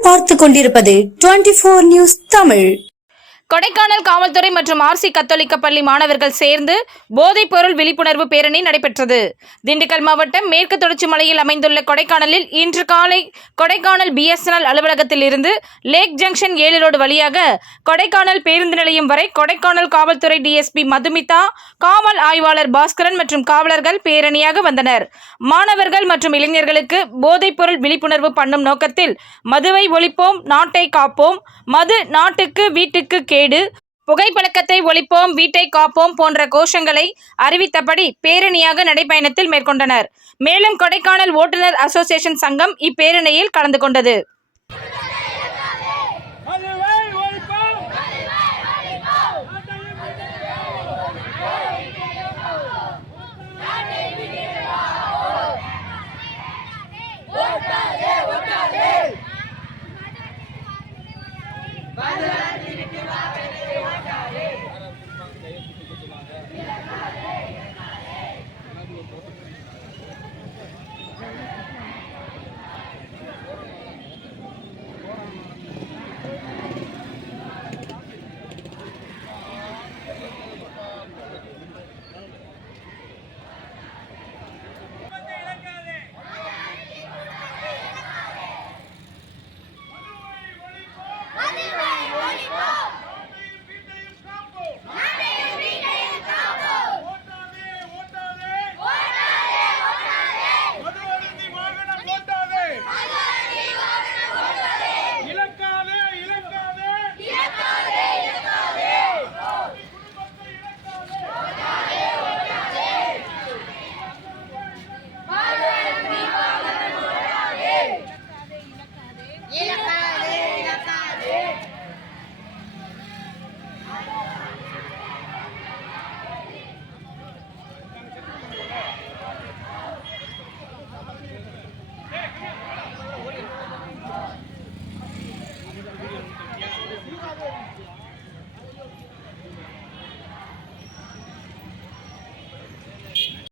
நீங்கள் பார்த்துக் கொண்டிருப்பது 24 நியூஸ் தமிழ். கொடைக்கானல் காவல்துறை மற்றும் ஆர்சி கத்தோலிக்க பள்ளி மாணவர்கள் சேர்ந்து போதைப்பொருள் விழிப்புணர்வு பேரணி நடைபெற்றது. திண்டுக்கல் மாவட்டம் மேற்கு தொடர்ச்சி மலையில் அமைந்துள்ள கொடைக்கானலில் இன்று காலை கொடைக்கானல் BSNL அலுவலகத்தில் இருந்து லேக் ஜங்ஷன் 7 ரோடு வழியாக கொடைக்கானல் பேருந்து நிலையம் வரை கொடைக்கானல் காவல்துறை DSP மதுமிதா, காவல் ஆய்வாளர் பாஸ்கரன் மற்றும் காவலர்கள் பேரணியாக வந்தனர். மாணவர்கள் மற்றும் இளைஞர்களுக்கு போதைப்பொருள் விழிப்புணர்வு பண்ணும் நோக்கத்தில் மதுவை ஒழிப்போம், நாட்டை காப்போம், மது நாட்டுக்கு வீட்டுக்கு கேடு, புகைப்பழக்கத்தை ஒழிப்போம், வீட்டை காப்போம் போன்ற கோஷங்களை அறிவித்தபடி பேரணியாக நடைபயணத்தில் மேற்கொண்டனர். மேலும் கொடைக்கானல் ஓட்டுநர் அசோசியேஷன் சங்கம் இப்பேரணியில் கலந்து கொண்டது.